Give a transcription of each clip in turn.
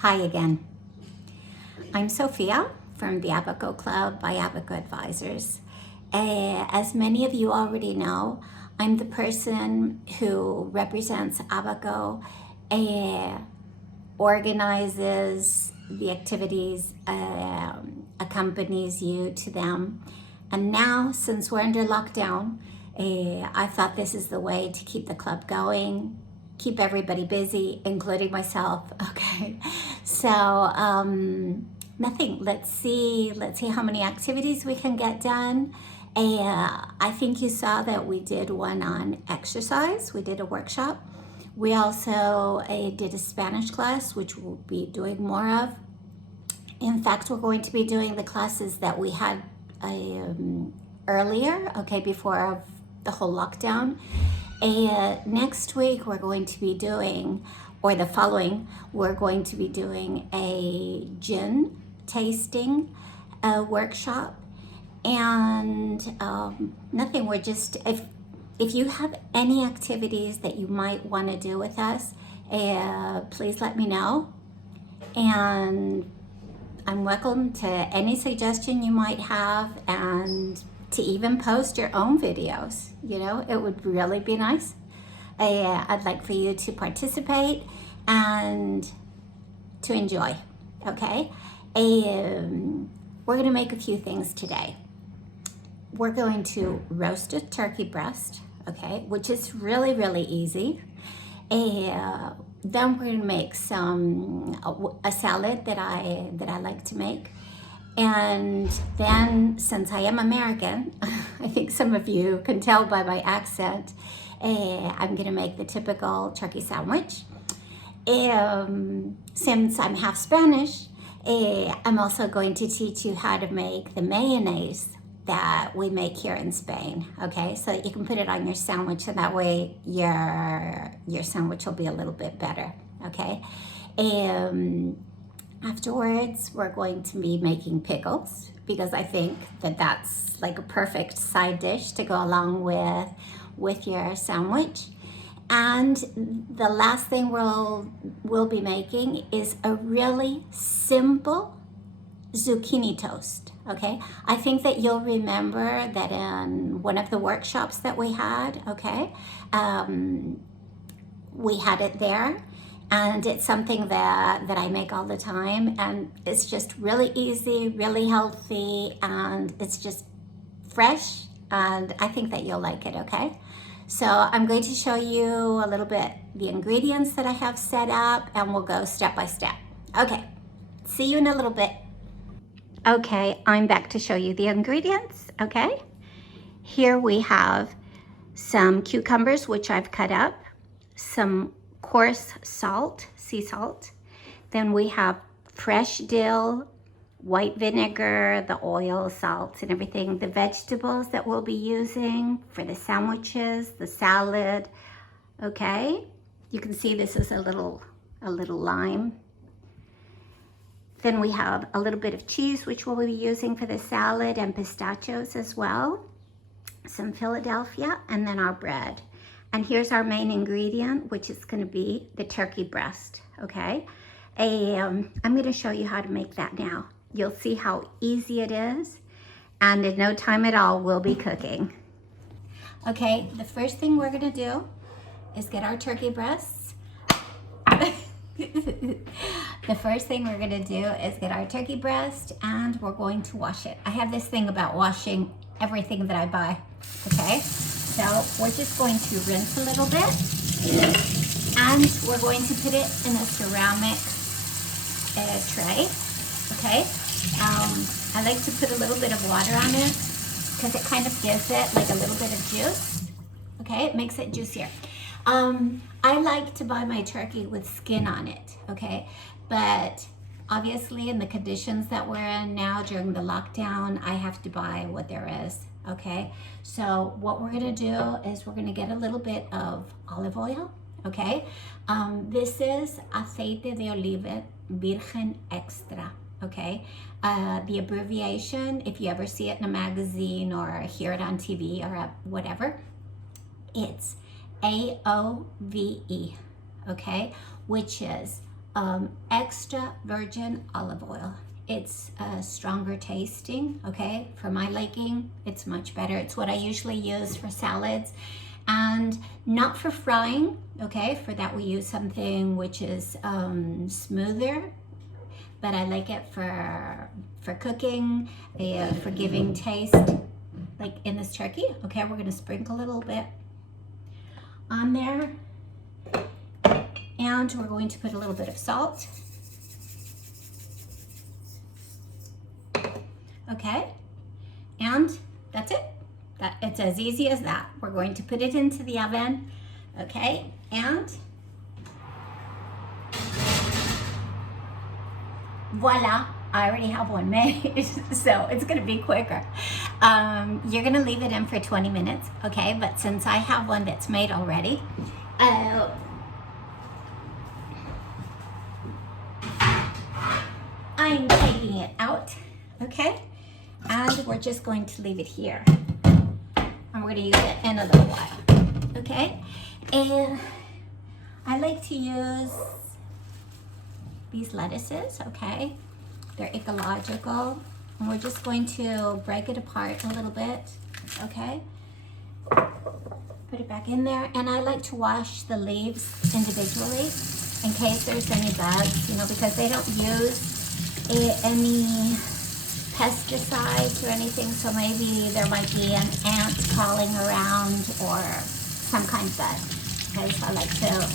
Hi again. I'm Sophia from the Abaco Club by Abaco Advisors. As many of you already know, I'm the person who represents Abaco, organizes the activities, accompanies you to them. And now, since we're under lockdown, I thought this is the way to keep the club going, keep everybody busy, including myself. Okay, so nothing. Let's see how many activities we can get done. I think you saw that we did one on exercise. We did a workshop. We also did a Spanish class, which we'll be doing more of. In fact, we're going to be doing the classes that we had earlier, okay, before the whole lockdown. Next week we're going to be doing, or the following, we're going to be doing a gin tasting workshop. And nothing, we're just, if you have any activities that you might want to do with us, please let me know. And I'm welcome to any suggestion you might have, and to even post your own videos. You know, it would really be nice. I'd like for you to participate and to enjoy, okay? We're gonna make a few things today. We're going to roast a turkey breast, okay, which is really, really easy. Then we're gonna make a salad that I like to make. And then, since I am American, I think some of you can tell by my accent, I'm gonna make the typical turkey sandwich. Since I'm half Spanish, I'm also going to teach you how to make the mayonnaise that we make here in Spain, okay? So that you can put it on your sandwich, and that way your sandwich will be a little bit better, okay? Afterwards, we're going to be making pickles, because I think that that's like a perfect side dish to go along with your sandwich. And the last thing we'll be making is a really simple zucchini toast, okay? I think that you'll remember that in one of the workshops that we had, okay, we had it there. And it's something that I make all the time, and it's just really easy, really healthy, and it's just fresh, and I think that you'll like it, okay? So I'm going to show you a little bit the ingredients that I have set up, and we'll go step by step. Okay, see you in a little bit. Okay, I'm back to show you the ingredients, okay? Here we have some cucumbers, which I've cut up, some coarse salt, sea salt. Then we have fresh dill, white vinegar, the oil, salt, and everything. The vegetables that we'll be using for the sandwiches, the salad, okay? You can see this is a little lime. Then we have a little bit of cheese, which we'll be using for the salad, and pistachios as well. Some Philadelphia, and then our bread. And here's our main ingredient, which is going to be the turkey breast, okay? I'm going to show you how to make that now. You'll see how easy it is, and in no time at all, we'll be cooking. Okay, the first thing we're going to do is get our turkey breasts. The first thing we're going to do is get our turkey breast, and we're going to wash it. I have this thing about washing everything that I buy, okay? So we're just going to rinse a little bit, and we're going to put it in a ceramic tray, okay? I like to put a little bit of water on it because it kind of gives it like a little bit of juice, okay? It makes it juicier. I like to buy my turkey with skin on it, okay? But obviously in the conditions that we're in now during the lockdown, I have to buy what there is. Okay, so what we're gonna do is we're gonna get a little bit of olive oil, okay? This is Aceite de Olive Virgen Extra, okay? The abbreviation, if you ever see it in a magazine or hear it on TV or whatever, it's AOVE, okay? Which is extra virgin olive oil. It's stronger tasting, okay? For my liking, it's much better. It's what I usually use for salads and not for frying, okay? For that we use something which is smoother, but I like it for cooking, for giving taste, like in this turkey. Okay, we're gonna sprinkle a little bit on there, and we're going to put a little bit of salt. Okay, and that's it. It's as easy as that. We're going to put it into the oven, okay, and voila, I already have one made, so it's gonna be quicker. You're gonna leave it in for 20 minutes, okay, but since I have one that's made already, I'm taking it out, okay? And we're just going to leave it here. And we're gonna use it in a little while, okay? And I like to use these lettuces, okay? They're ecological. And we're just going to break it apart a little bit, okay? Put it back in there. And I like to wash the leaves individually in case there's any bugs, you know, because they don't use any pesticides or anything, so maybe there might be an ant crawling around or some kind of bug. Okay, so I like to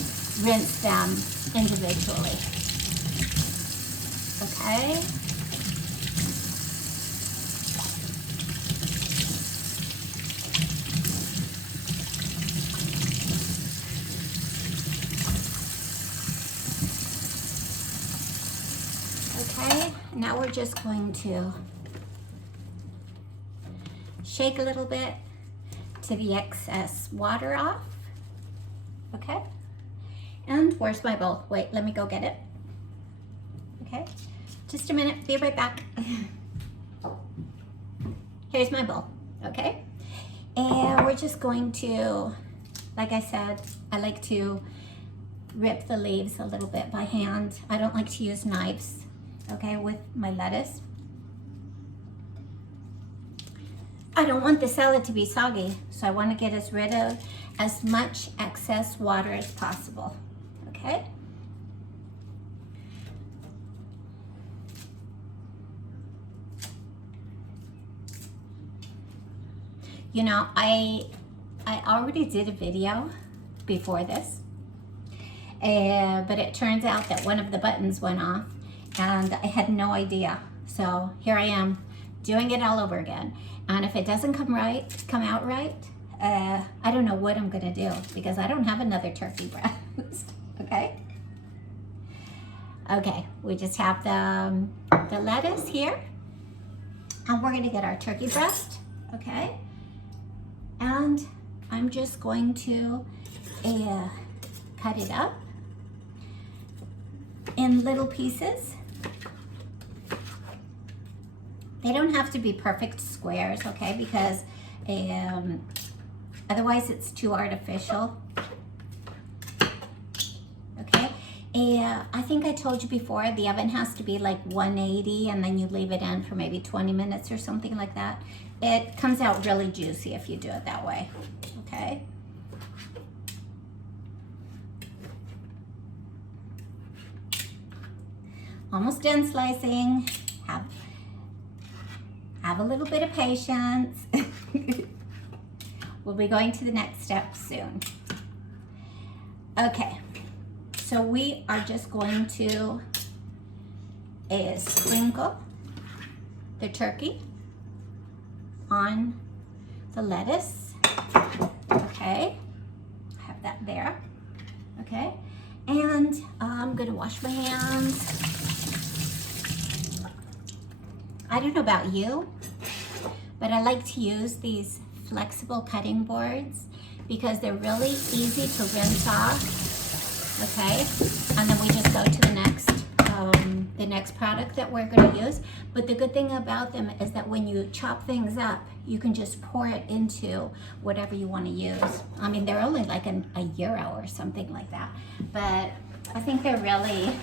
rinse them individually. Okay. Okay, now we're just going to shake a little bit to the excess water off, okay? And where's my bowl? Wait, let me go get it. Okay, just a minute, be right back. Here's my bowl, okay? And we're just going to, like I said, I like to rip the leaves a little bit by hand. I don't like to use knives, okay, with my lettuce. I don't want the salad to be soggy, so I want to get rid of as much excess water as possible, okay? You know, I already did a video before this, but it turns out that one of the buttons went off and I had no idea. So here I am doing it all over again. And if it doesn't come out right, I don't know what I'm gonna do because I don't have another turkey breast, okay? Okay, we just have the lettuce here, and we're gonna get our turkey breast, okay? And I'm just going to cut it up in little pieces. They don't have to be perfect squares, okay? Because otherwise it's too artificial, okay? I think I told you before, the oven has to be like 180 and then you leave it in for maybe 20 minutes or something like that. It comes out really juicy if you do it that way, okay? Almost done slicing. Have a little bit of patience. We'll be going to the next step soon. Okay, so we are just going to sprinkle the turkey on the lettuce. Okay, I have that there. Okay, and I'm gonna wash my hands. I don't know about you, but I like to use these flexible cutting boards because they're really easy to rinse off, okay? And then we just go to the next product that we're gonna use. But the good thing about them is that when you chop things up, you can just pour it into whatever you wanna use. I mean, they're only like a euro or something like that, but I think they're really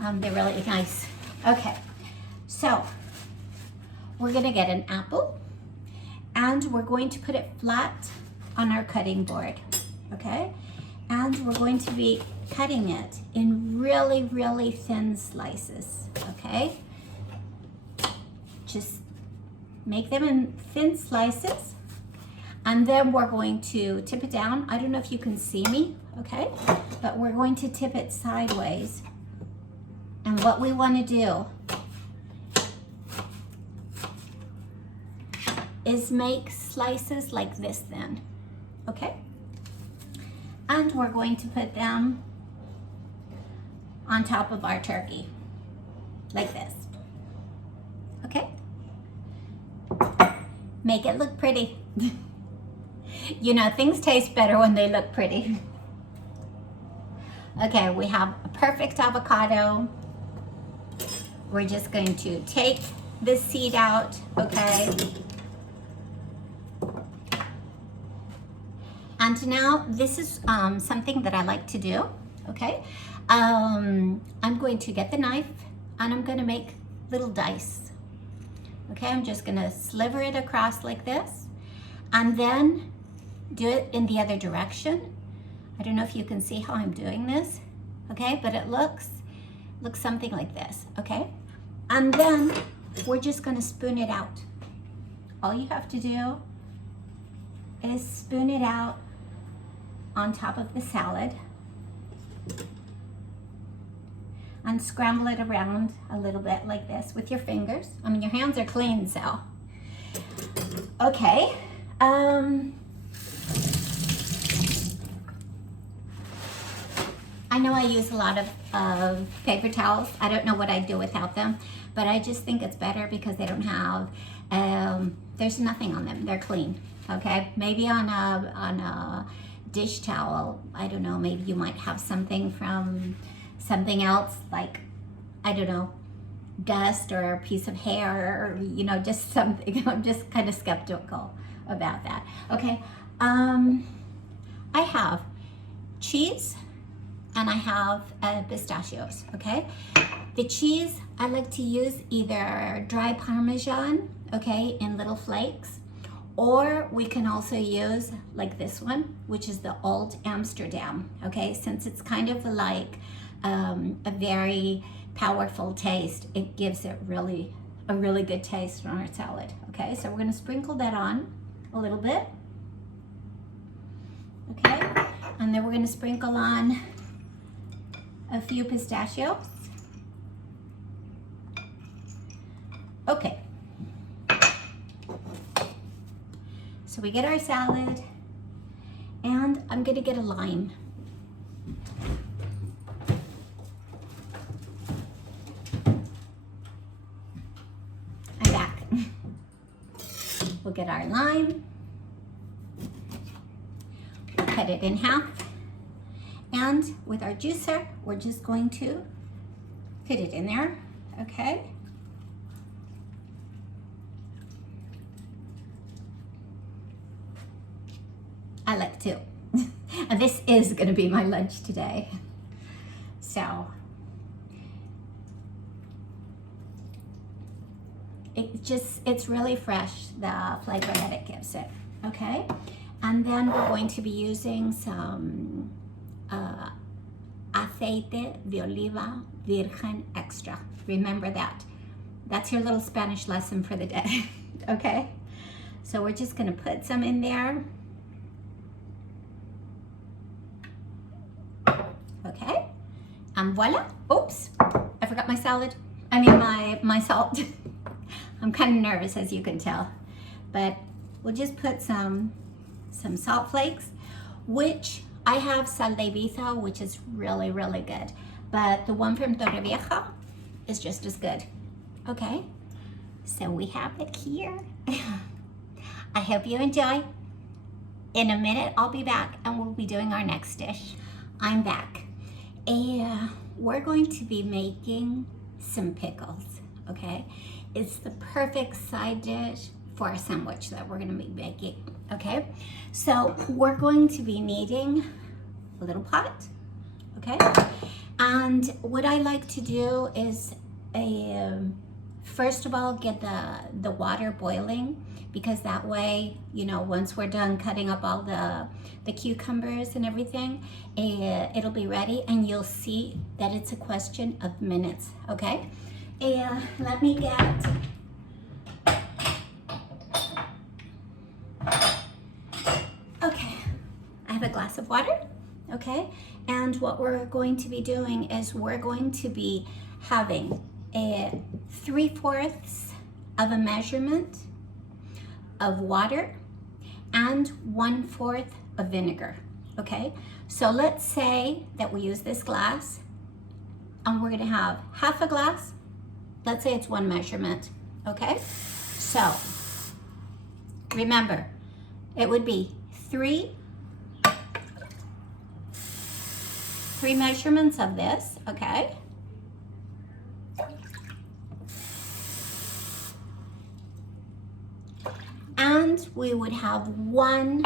nice. Okay, so we're gonna get an apple and we're going to put it flat on our cutting board, okay? And we're going to be cutting it in really, really thin slices, okay? Just make them in thin slices, and then we're going to tip it down. I don't know if you can see me, okay? But we're going to tip it sideways. And what we want to do is make slices like this thin, okay? And we're going to put them on top of our turkey, like this, okay? Make it look pretty. You know, things taste better when they look pretty. Okay, we have a perfect avocado. We're just going to take the seed out, okay? And now this is something that I like to do, okay? I'm going to get the knife and I'm gonna make little dice. Okay, I'm just gonna sliver it across like this and then do it in the other direction. I don't know if you can see how I'm doing this, okay? But it looks something like this, okay? And then we're just gonna spoon it out. All you have to do is spoon it out on top of the salad and scramble it around a little bit like this with your fingers. I mean, your hands are clean, so. Okay. I know I use a lot of paper towels. I don't know what I'd do without them, but I just think it's better because they don't have, there's nothing on them. They're clean, okay? Maybe on a dish towel, I don't know, maybe you might have something from something else, like, I don't know, dust or a piece of hair, or, you know, just something. I'm just kind of skeptical about that. Okay, I have cheese and I have pistachios, okay? The cheese, I like to use either dry Parmesan, okay, in little flakes, or we can also use like this one, which is the Old Amsterdam, okay? Since it's kind of like a very powerful taste, it gives it a really good taste on our salad, okay? So we're gonna sprinkle that on a little bit, okay? And then we're gonna sprinkle on a few pistachios. Okay. So we get our salad, and I'm gonna get a lime. I'm back. We'll get our lime, we'll cut it in half, and with our juicer, we're just going to fit it in there, okay? I like to. And this is gonna be my lunch today. So, it's really fresh, the flavor that it gives it, okay? And then we're going to be using some Aceite de Oliva Virgen Extra. Remember that. That's your little Spanish lesson for the day, okay? So we're just gonna put some in there. Okay, and voila. Oops, I forgot my salad. I mean my salt. I'm kind of nervous, as you can tell. But we'll just put some salt flakes, which I have sal de Ibiza, which is really, really good. But the one from Torrevieja is just as good. Okay, so we have it here. I hope you enjoy. In a minute, I'll be back and we'll be doing our next dish. I'm back. And we're going to be making some pickles, okay? It's the perfect side dish for a sandwich that we're gonna be making, okay? So we're going to be needing a little pot, okay? And what I like to do is first of all get the water boiling, because that way, you know, once we're done cutting up all the cucumbers and everything, it'll be ready, and you'll see that it's a question of minutes, okay? Let me get, okay, I have a glass of water, okay? And what we're going to be doing is we're going to be having a 3/4 of a measurement of water and 1/4 of vinegar, okay? So let's say that we use this glass and we're gonna have half a glass. Let's say it's one measurement, okay? So remember, it would be three measurements of this, okay? And we would have one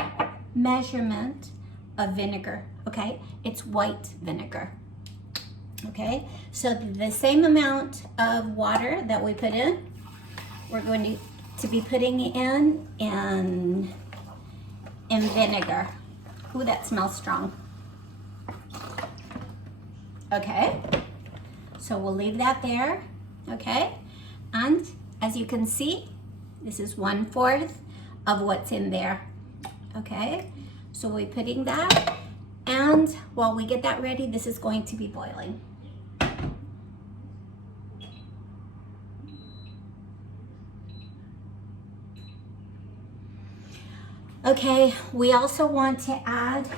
measurement of vinegar, okay? It's white vinegar, okay? So the same amount of water that we put in, we're going to be putting in vinegar. Ooh, that smells strong. Okay, so we'll leave that there, okay? And as you can see, this is 1/4 of what's in there, okay? So we're putting that, and while we get that ready, this is going to be boiling. Okay, we also want to add,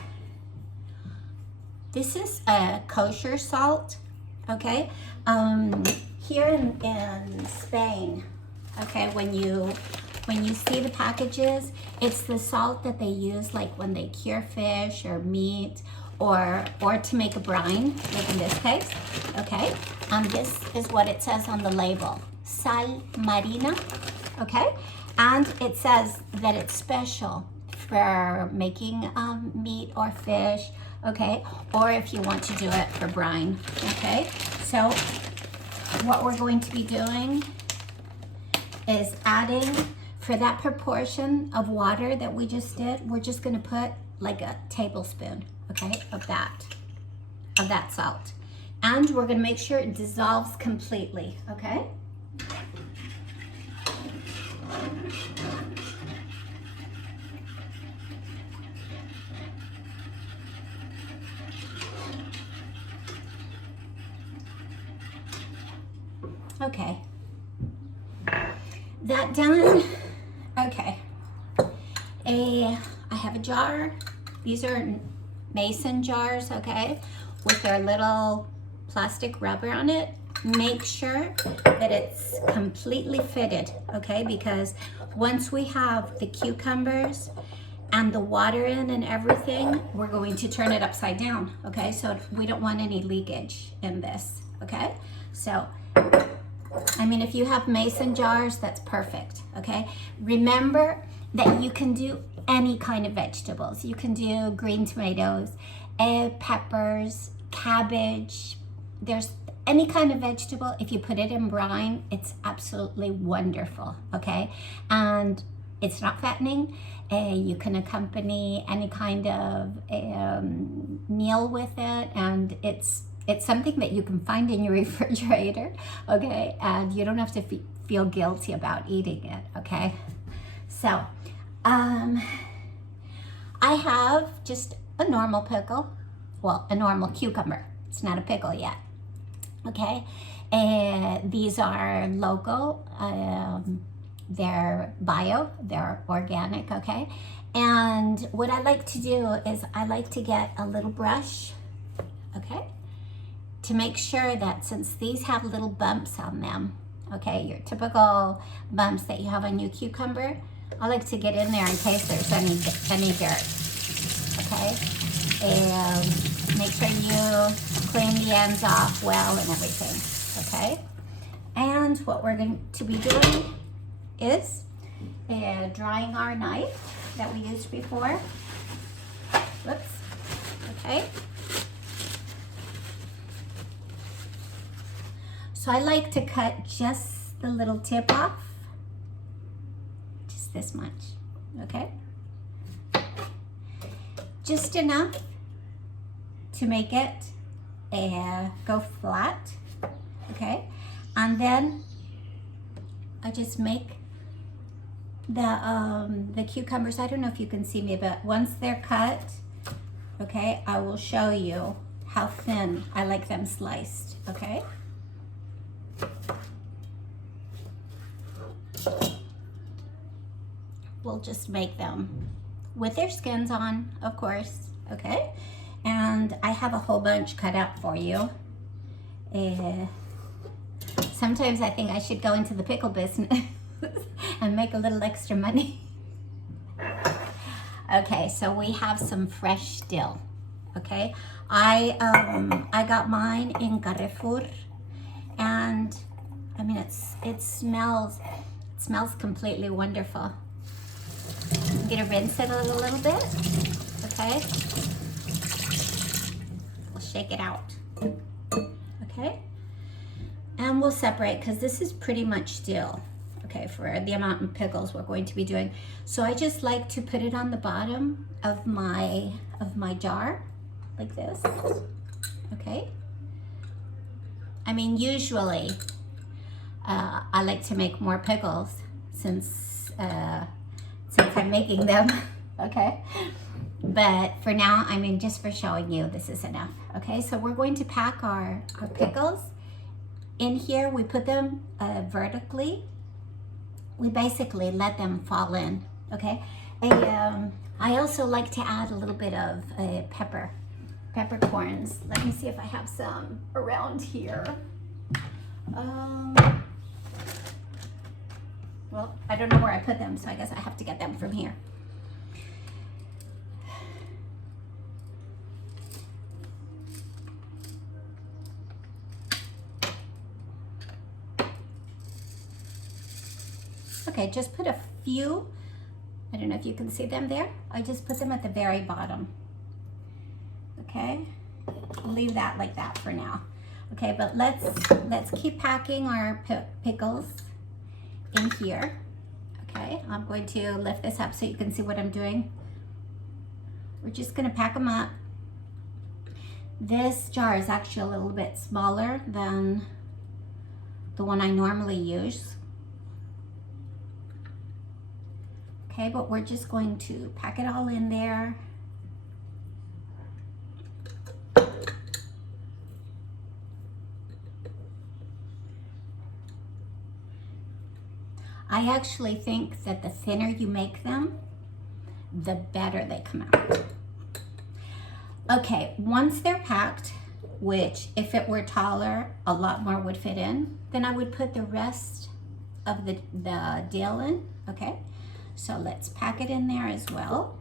this is a kosher salt, okay? Here in Spain, okay, when you see the packages, it's the salt that they use like when they cure fish or meat or to make a brine, like in this case, okay? This is what it says on the label, sal marina, okay? And it says that it's special for making meat or fish, okay? Or if you want to do it for brine, okay? So what we're going to be doing is adding, for that proportion of water that we just did, we're just gonna put like a tablespoon, okay, of that salt. And we're gonna make sure it dissolves completely, okay? Okay, that done. Okay, I have a jar. These are mason jars, okay, with their little plastic rubber on it. Make sure that it's completely fitted, okay, because once we have the cucumbers and the water in and everything, we're going to turn it upside down, okay? So we don't want any leakage in this, okay? So I mean, if you have mason jars, that's perfect, okay? Remember that you can do any kind of vegetables. You can do green tomatoes, peppers, cabbage. There's any kind of vegetable. If you put it in brine, it's absolutely wonderful, okay? And it's not fattening. You can accompany any kind of meal with it, and it's something that you can find in your refrigerator, okay? And you don't have to feel guilty about eating it, okay? So, I have just a normal pickle, well, a normal cucumber. It's not a pickle yet, okay? These are local, they're bio, they're organic, okay? And what I like to do is I like to get a little brush, okay? To make sure that, since these have little bumps on them, okay, your typical bumps that you have on your cucumber, I like to get in there in case there's any dirt, okay? And make sure you clean the ends off well and everything, okay? And what we're going to be doing is drying our knife that we used before. Whoops, okay? So I like to cut just the little tip off, just this much, okay? Just enough to make it go flat, okay? And then I just make the cucumbers. I don't know if you can see me, but once they're cut, okay, I will show you how thin I like them sliced, okay? We'll just make them with their skins on, of course, okay? And I have a whole bunch cut up for you. Sometimes I think I should go into the pickle business and make a little extra money. Okay, so we have some fresh dill, okay? I got mine in Carrefour, and I mean it smells completely wonderful. I'm gonna rinse it a little bit, okay? We'll shake it out, okay? And we'll separate, because this is pretty much dill, okay, for the amount of pickles we're going to be doing. So I just like to put it on the bottom of my jar, like this, okay? I mean, usually I like to make more pickles since I'm making them, okay? But for now, I mean, just for showing you, this is enough, okay? So we're going to pack our pickles in here. We put them vertically. We basically let them fall in, okay? I also like to add a little bit of peppercorns. Let me see if I have some around here. Well, I don't know where I put them, so I guess I have to get them from here. Okay, just put a few. I don't know if you can see them there. I just put them at the very bottom. Okay, I'll leave that like that for now. Okay, but let's keep packing our pickles in here. Okay, I'm going to lift this up so you can see what I'm doing. We're just gonna pack them up. This jar is actually a little bit smaller than the one I normally use. Okay, but we're just going to pack it all in there. I actually think that the thinner you make them, the better they come out. Okay, once they're packed, which if it were taller, a lot more would fit in, then I would put the rest of the dill in, okay? So let's pack it in there as well.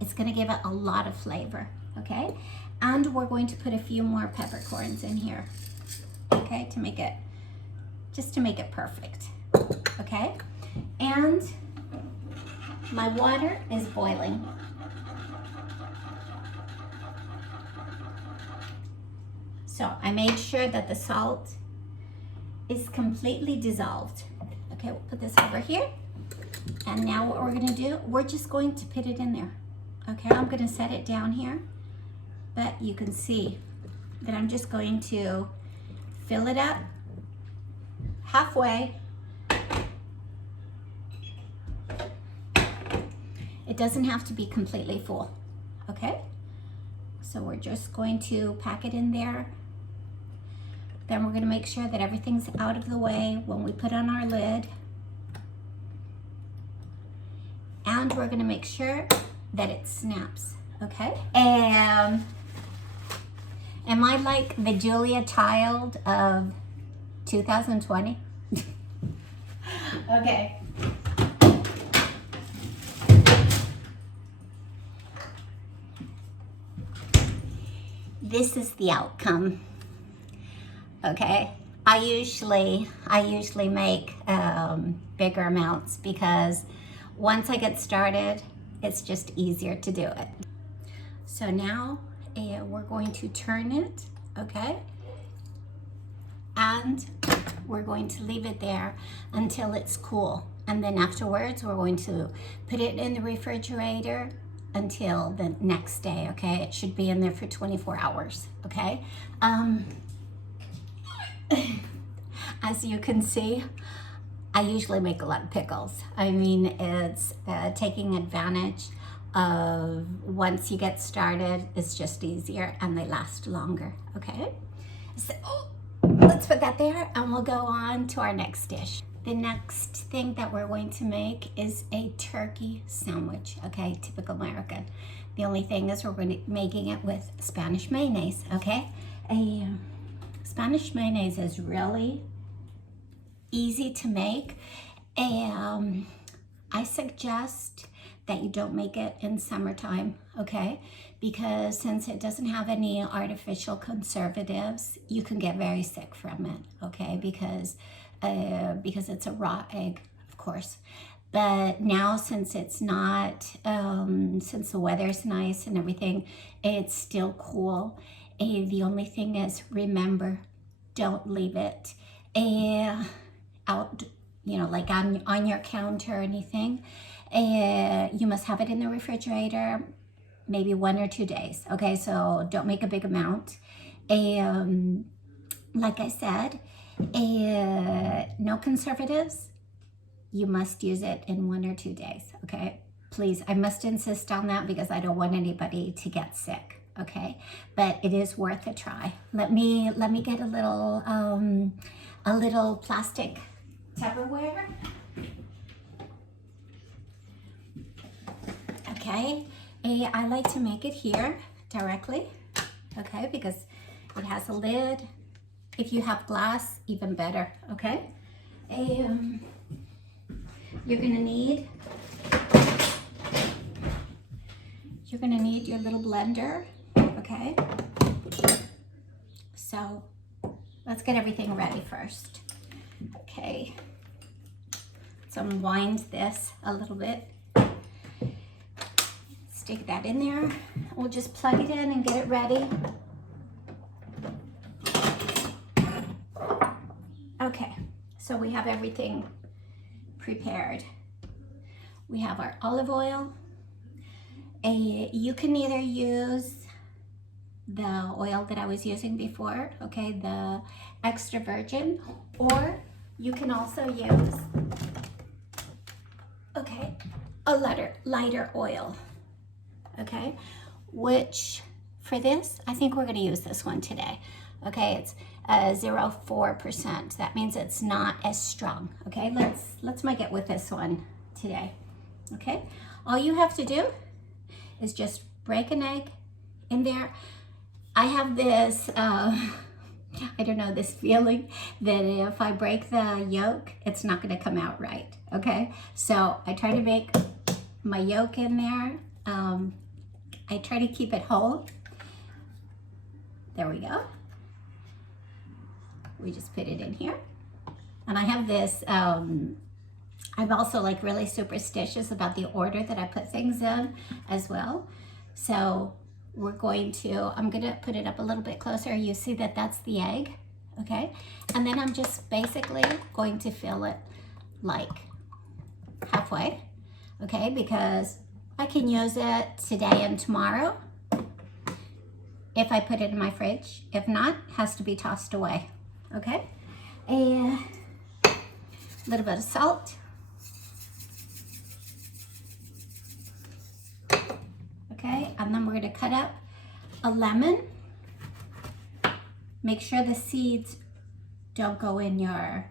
It's gonna give it a lot of flavor, okay? And we're going to put a few more peppercorns in here, okay? Just to make it perfect, okay? And my water is boiling. So I made sure that the salt is completely dissolved. Okay, we'll put this over here. And now what we're gonna do, we're just going to put it in there. Okay, I'm gonna set it down here, but you can see that I'm just going to fill it up halfway. It doesn't have to be completely full, okay? So we're just going to pack it in there. Then we're gonna make sure that everything's out of the way when we put on our lid. And we're gonna make sure that it snaps, okay? Am I like the Julia Child of 2020? Okay. This is the outcome. Okay, I usually make bigger amounts because once I get started, it's just easier to do it. So now we're going to turn it, okay? and we're going to leave it there until it's cool. And then afterwards, we're going to put it in the refrigerator until the next day, okay? It should be in there for 24 hours, okay? As you can see, I usually make a lot of pickles. I mean, it's taking advantage of once you get started, it's just easier and they last longer, okay? So let's put that there and we'll go on to our next dish. The next thing that we're going to make is a turkey sandwich, okay? Typical American. The only thing is we're going to be making it with Spanish mayonnaise, okay? Spanish mayonnaise is really easy to make. I suggest that you don't make it in summertime, okay? Because since it doesn't have any artificial conservatives, you can get very sick from it, okay? Because it's a raw egg, of course. But now, since it's not, since the weather's nice and everything, it's still cool. The only thing is, remember, don't leave it out, you know, like on your counter or anything. You must have it in the refrigerator maybe 1 or 2 days, okay? So don't make a big amount. Like I said, no conservatives. You must use it in 1 or 2 days, okay? Please, I must insist on that because I don't want anybody to get sick, okay? But it is worth a try. Let me get a little plastic Tupperware. Okay, I like to make it here directly, okay, because it has a lid. If you have glass, even better, okay? You're gonna need your little blender, okay? So let's get everything ready first. Okay, let's unwind this a little bit. Stick that in there. We'll just plug it in and get it ready. Okay, so we have everything prepared. We have our olive oil. You can either use the oil that I was using before, okay, the extra virgin, or you can also use, okay, a lighter oil, okay, which for this, I think we're gonna use this one today, okay, it's 0.4%. That means it's not as strong, okay, let's make it with this one today, okay. All you have to do is just break an egg in there. I have this, I don't know, this feeling that if I break the yolk, it's not gonna come out right, okay? So I try to make my yolk in there. I try to keep it whole. There we go. We just put it in here. And I have this, I'm also like really superstitious about the order that I put things in as well. So we're going to, I'm gonna put it up a little bit closer. You see that that's the egg, okay? And then I'm just basically going to fill it like halfway, okay? Because I can use it today and tomorrow if I put it in my fridge. If not, it has to be tossed away, okay? A little bit of salt. Okay, and then we're gonna cut up a lemon. Make sure the seeds don't go in your,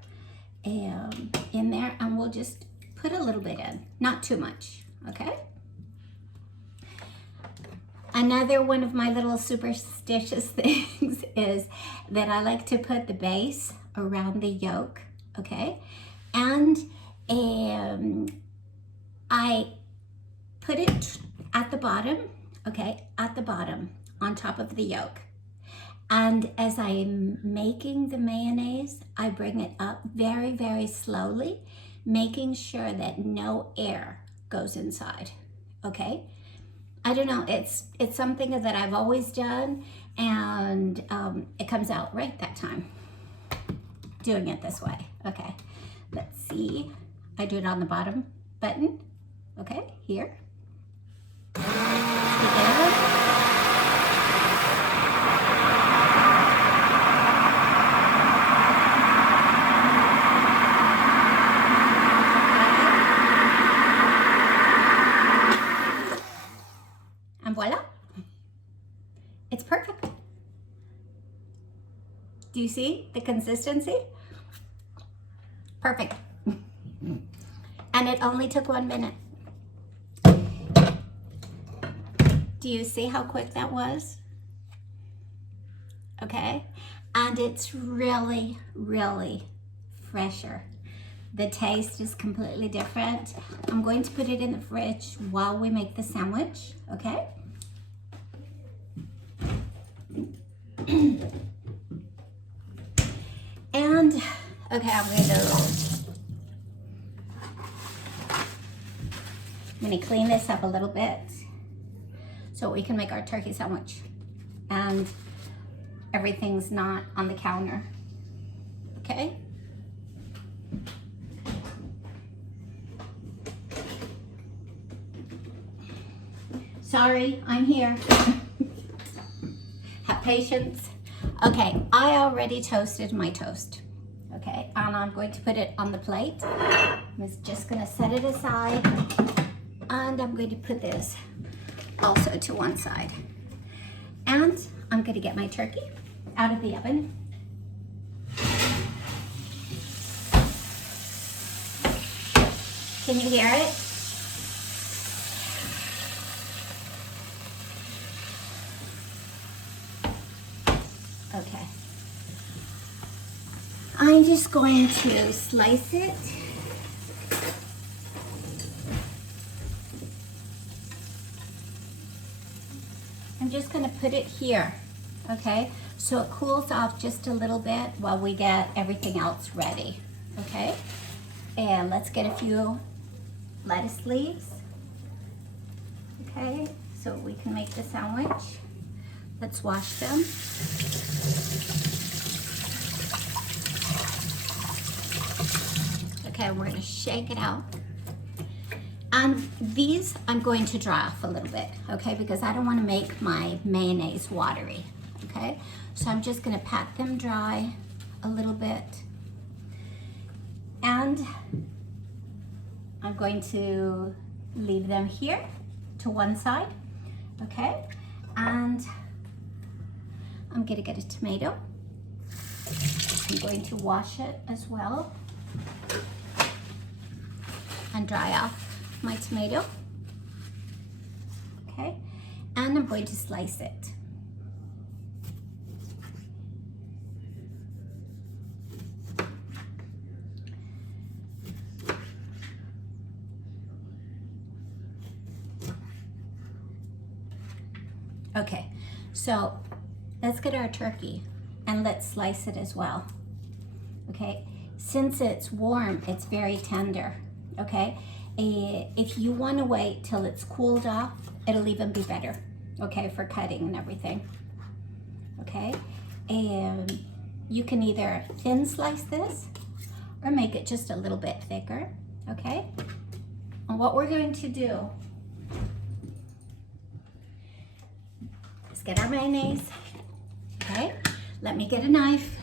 in there, and we'll just put a little bit in, not too much, okay? Another one of my little superstitious things is that I like to put the base around the yolk, okay? And I put it at the bottom, okay, at the bottom, on top of the yolk. And as I'm making the mayonnaise, I bring it up very, very slowly, making sure that no air goes inside, okay? I don't know, it's something that I've always done, and it comes out right that time. doing it this way. Okay, let's see. I do it on the bottom button. Okay, here. Together. And voila. It's perfect. Do you see the consistency? Perfect. And it only took 1 minute. Do you see how quick that was? Okay. And it's really, really fresher. The taste is completely different. I'm going to put it in the fridge while we make the sandwich, okay? And, okay, I'm gonna clean this up a little bit so we can make our turkey sandwich and everything's not on the counter, okay? Sorry, I'm here. Have patience. Okay, I already toasted my toast. Okay, and I'm going to put it on the plate. I'm just gonna set it aside, and I'm going to put this also to one side. And I'm gonna get my turkey out of the oven. Can you hear it? Okay. I'm just going to slice it. I'm just going to put it here, okay? So it cools off just a little bit while we get everything else ready, okay? And let's get a few lettuce leaves, okay? So we can make the sandwich. Let's wash them. Okay, we're gonna shake it out. And these I'm going to dry off a little bit, okay? Because I don't wanna make my mayonnaise watery, okay? So I'm just gonna pat them dry a little bit. And I'm going to leave them here to one side, okay? And I'm gonna get a tomato. I'm going to wash it as well and dry off my tomato, okay? And I'm going to slice it. Okay, so let's get our turkey and let's slice it as well, okay? Since it's warm, it's very tender, okay? If you want to wait till it's cooled off, it'll even be better, okay, for cutting and everything, okay? And you can either thin slice this or make it just a little bit thicker, okay? And what we're going to do is get our mayonnaise, okay? Let me get a knife.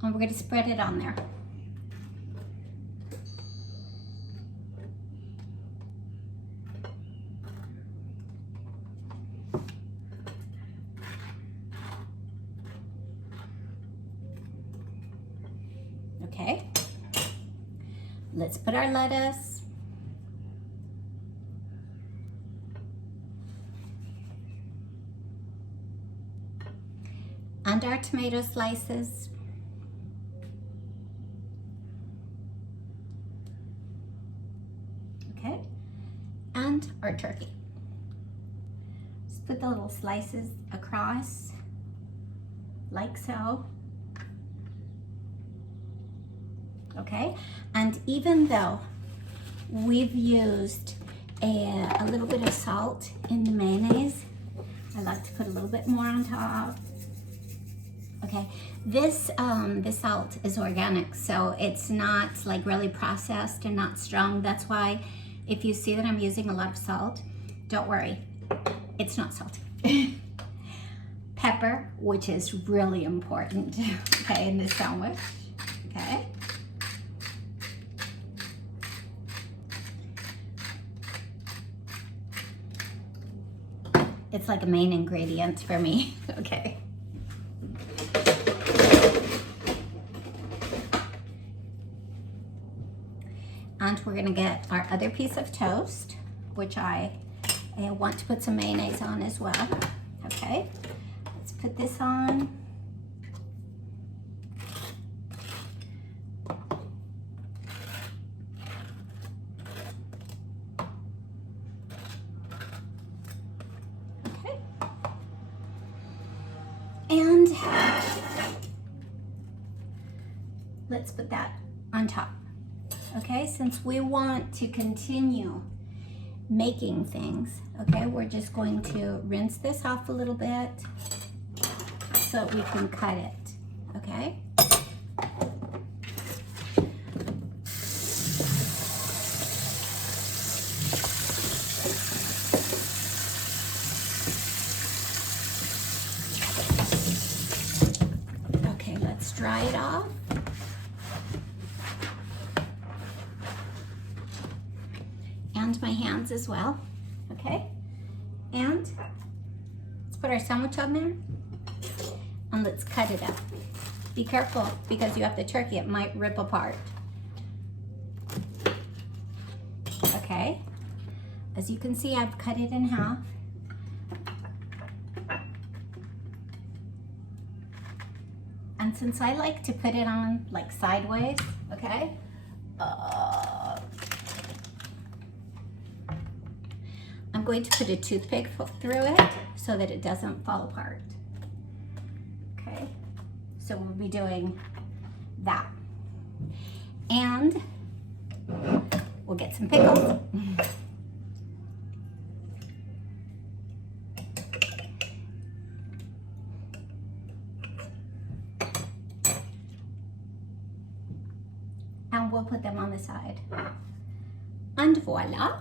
And we're going to spread it on there. Okay. Let's put our lettuce. And our tomato slices. Okay, and our turkey. Just put the little slices across, like so. Okay, and even though we've used a little bit of salt in the mayonnaise, I like to put a little bit more on top. Okay, this salt is organic, so it's not like really processed and not strong. That's why if you see that I'm using a lot of salt, don't worry, it's not salty. Pepper, which is really important, okay, in this sandwich, okay. It's like a main ingredient for me, okay. And we're gonna get our other piece of toast, which I want to put some mayonnaise on as well, okay. Let's put this on. Okay. And let's put that on top. Okay, since we want to continue making things, okay, we're just going to rinse this off a little bit so we can cut it, okay? Okay, let's dry it off. And my hands as well, okay? And let's put our sandwich on there and let's cut it up. Be careful because you have the turkey, it might rip apart. Okay, as you can see, I've cut it in half. And since I like to put it on like sideways, okay? I'm going to put a toothpick through it so that it doesn't fall apart. Okay, so we'll be doing that. And we'll get some pickles. And we'll put them on the side. And voila.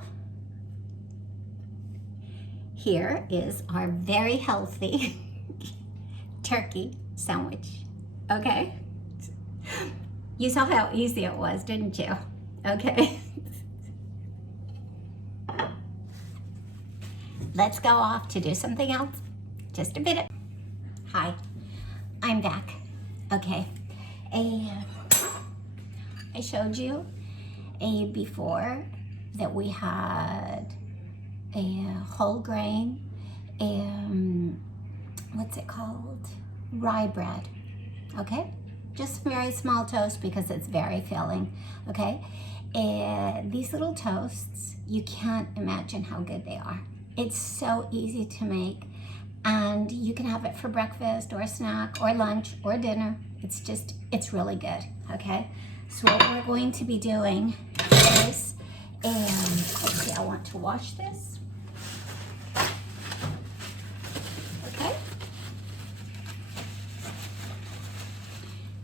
Here is our very healthy turkey sandwich, okay? You saw how easy it was, didn't you? Okay. Let's go off to do something else. Just a minute. Hi, I'm back. Okay, I showed you before that we had a whole grain, what's it called? Rye bread, okay? Just very small toast because it's very filling, okay? These little toasts, you can't imagine how good they are. It's so easy to make, and you can have it for breakfast or a snack or lunch or dinner. It's really good, okay? So what we're going to be doing is, let's see, I want to wash this. Okay.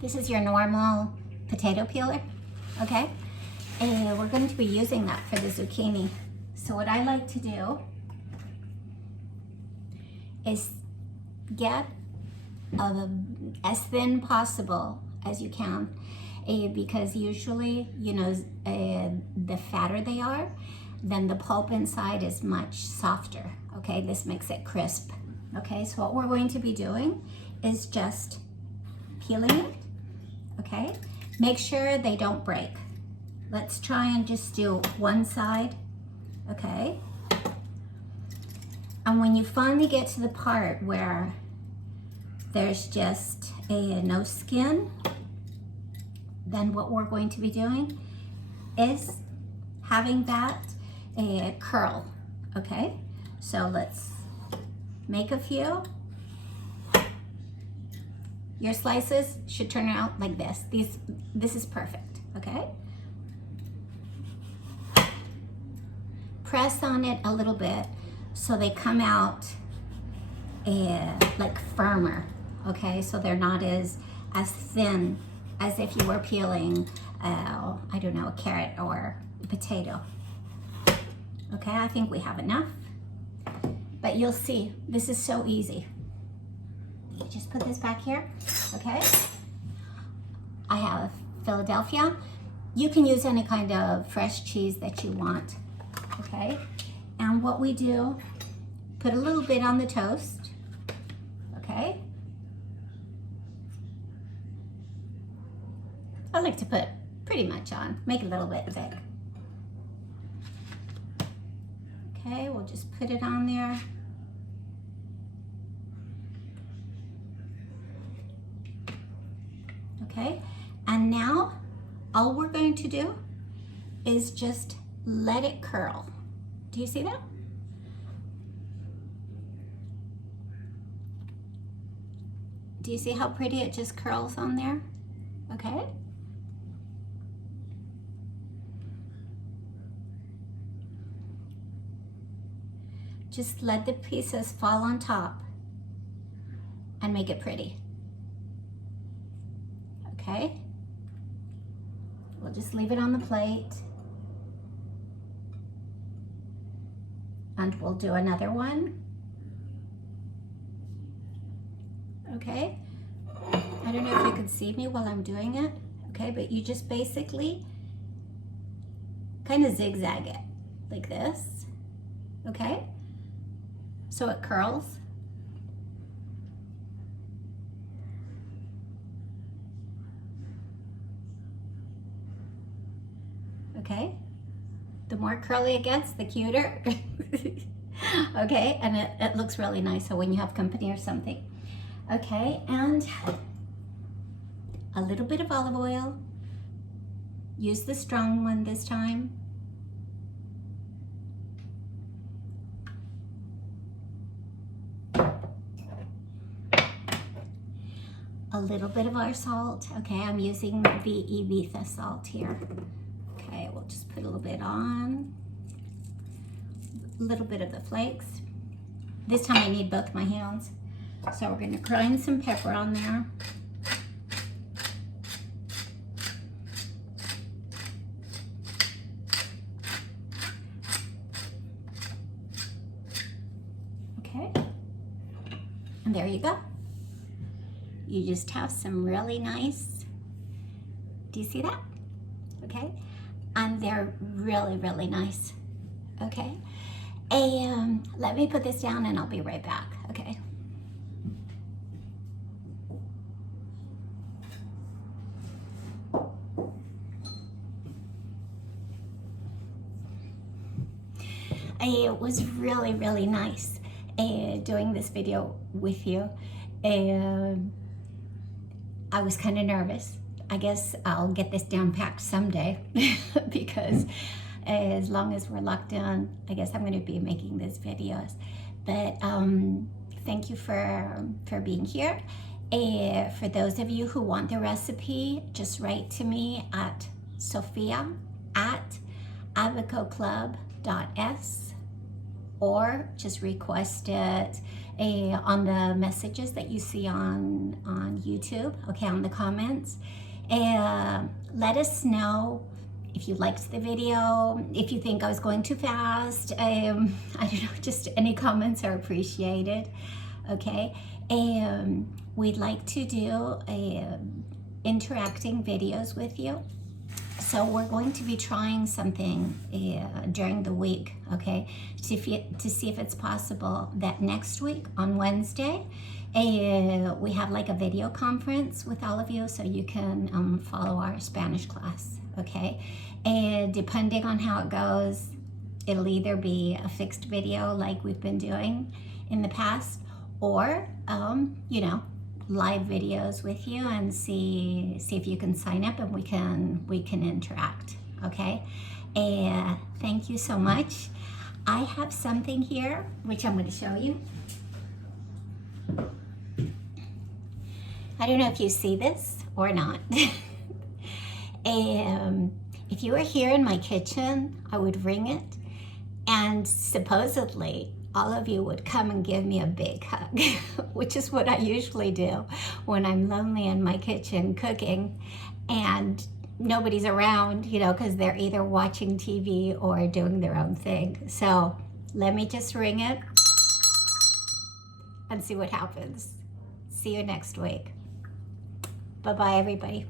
This is your normal potato peeler, okay? And we're going to be using that for the zucchini. So what I like to do is get as thin possible as you can, because usually, you know, the fatter they are, then the pulp inside is much softer, okay? This makes it crisp, okay? So what we're going to be doing is just peeling it, okay? Make sure they don't break. Let's try and just do one side, okay? And when you finally get to the part where there's just no skin, then what we're going to be doing is having that curl, okay? So let's make a few. Your slices should turn out like this. This is perfect, okay? Press on it a little bit so they come out like firmer, okay? So they're not as thin as if you were peeling, I don't know, a carrot or a potato. Okay, I think we have enough. But you'll see, this is so easy. You just put this back here, okay? I have Philadelphia. You can use any kind of fresh cheese that you want, okay? And what we do, put a little bit on the toast, okay? I like to put pretty much on, make it a little bit thick. Okay, we'll just put it on there. Okay, and now all we're going to do is just let it curl. Do you see that? Do you see how pretty it just curls on there? Okay. Just let the pieces fall on top and make it pretty. Okay? We'll just leave it on the plate. And we'll do another one. Okay? I don't know if you can see me while I'm doing it. Okay, but you just basically kind of zigzag it like this. Okay? So it curls. Okay, the more curly it gets, the cuter. Okay, and it looks really nice, so when you have company or something. Okay, and a little bit of olive oil. Use the strong one this time. A little bit of our salt. Okay, I'm using the Ibiza salt here. Okay, we'll just put a little bit on. A little bit of the flakes. This time I need both my hands. So we're gonna grind some pepper on there. Okay, and there you go. You just have some really nice, do you see that? Okay, and they're really, really nice. Okay, and let me put this down and I'll be right back, okay? It was really, really nice doing this video with you. I was kind of nervous. I guess I'll get this down packed someday because as long as we're locked down, I guess I'm going to be making these videos. But thank you for being here. For those of you who want the recipe, just write to me at sophia@avococlub.s or just request it on the messages that you see on YouTube, okay, on the comments. Let us know if you liked the video, if you think I was going too fast. I don't know, just any comments are appreciated, okay? We'd like to do interacting videos with you. So we're going to be trying something during the week, okay, to see if it's possible that next week on Wednesday, we have like a video conference with all of you so you can follow our Spanish class, okay? And depending on how it goes, it'll either be a fixed video like we've been doing in the past, or, you know, live videos with you and see if you can sign up and we can interact, okay? Thank you so much. I have something here which I'm going to show you. I don't know if you see this or not. If you were here in my kitchen, I would ring it, and supposedly all of you would come and give me a big hug, which is what I usually do when I'm lonely in my kitchen cooking and nobody's around, you know, because they're either watching TV or doing their own thing. So let me just ring it and see what happens. See you next week. Bye-bye, everybody.